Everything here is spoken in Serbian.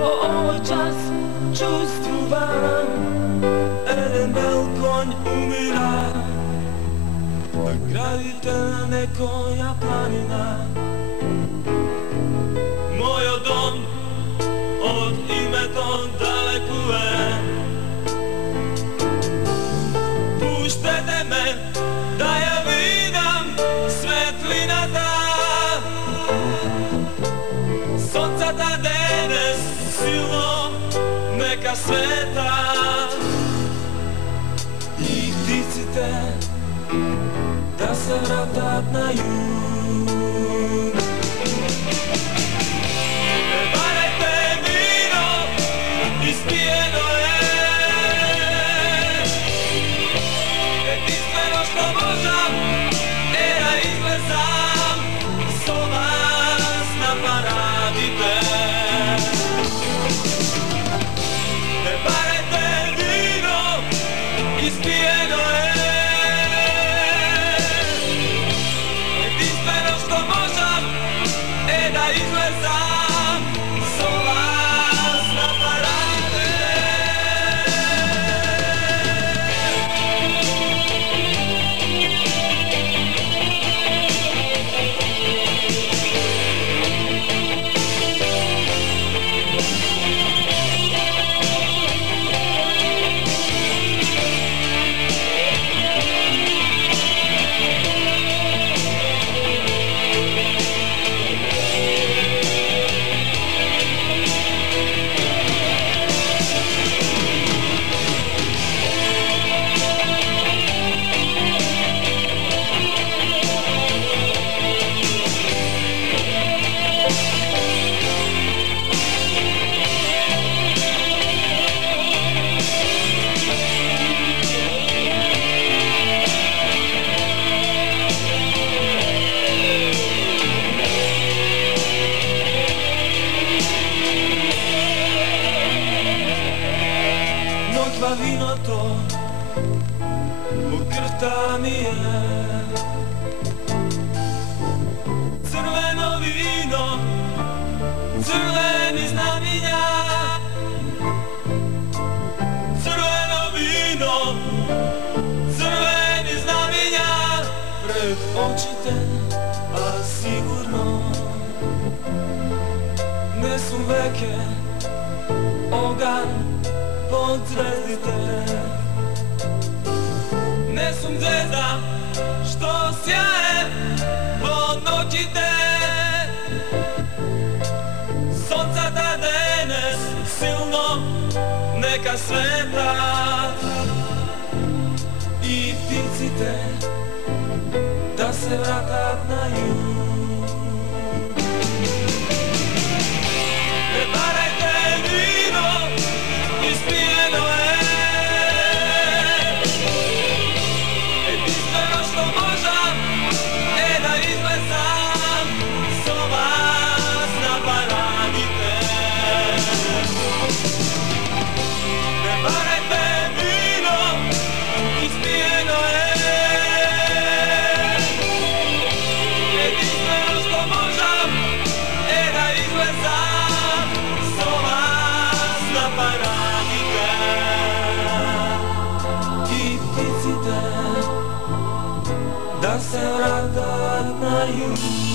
Ovaj čas čustruvam, jedan bel konj umira. Gradite na nekoja planina, moj dom od imetom dalekuje. Puštete me da ja vidam svetlinata, sonca ta danes silno neka sveta. I pticite da se vratat na jug. Varajte vino, ispijeno je, jedinstveno što možem, da izlezam, so vas naparadite. Varajte vino, ispijeno je, da izlezam, so vas naparade. Noćva vino to ukrta mi je, crveno vino, crveni znamenja. Crveno vino, crveni znamenja, pred očite, a sigurno ne su veke ogan pod zvezdite. Ne sum zvezda što sjaje pod noćite, sonca ta danes silno neka sveta. I pticite da se vratat na jug. Varajte vino, ispijeno je, jedinstveno što možem, da izlezam, so vas naparadite. Varajte vino, ispijeno je, jedinstveno što možem, da izlezam, so vas naparadite. I pticite da se vratat na jug.